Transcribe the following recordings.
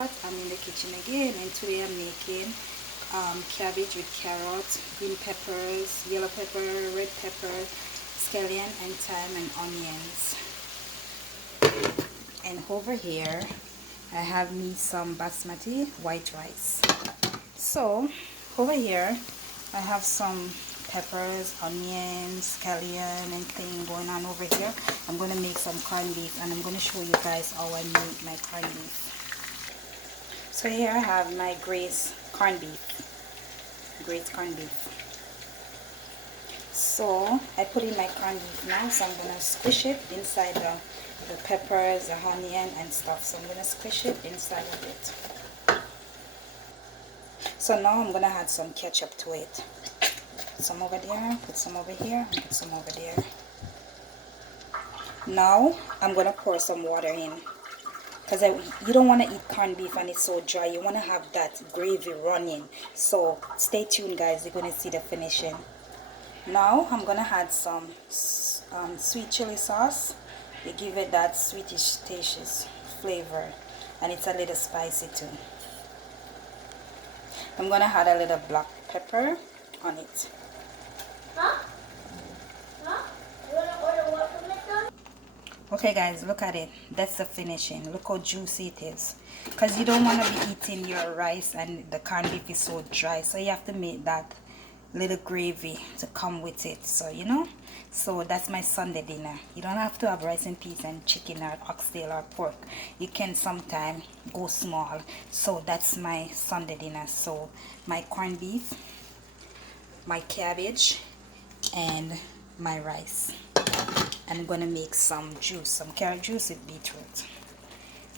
I'm in the kitchen again, and today I'm making cabbage with carrots, green peppers, yellow pepper, red pepper, scallion and thyme and onions. And over here I have me some basmati white rice. So over here I have some peppers, onions, scallion and thing going on over here. I'm going to make some corned beef, and I'm going to show you guys how I make my corned beef. So here I have my braised corned beef. So I put in my corned beef now, so I'm going to squish it inside the peppers, the onion and stuff. So I'm going to squish it inside of it. So now I'm going to add some ketchup to it. Some over there, put some over here, and put some over there. Now I'm going to pour some water in, because you don't want to eat corned beef and it's so dry. You want to have that gravy running. So stay tuned guys, you're going to see the finishing. Now I'm going to add some sweet chili sauce. You give it that sweetish tasty flavor, and it's a little spicy too. I'm going to add a little black pepper on it. Okay guys, look at it. That's the finishing. Look how juicy it is, because you don't want to be eating your rice and the corned beef is so dry, so you have to make that little gravy to come with it. So you know, so that's my Sunday dinner. You don't have to have rice and peas and chicken or oxtail or pork. You can sometime go small. So that's my Sunday dinner. So my corned beef, my cabbage and my rice. I'm gonna make some juice, some carrot juice with beetroot.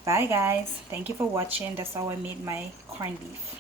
Bye guys, thank you for watching. That's how I made my corned beef.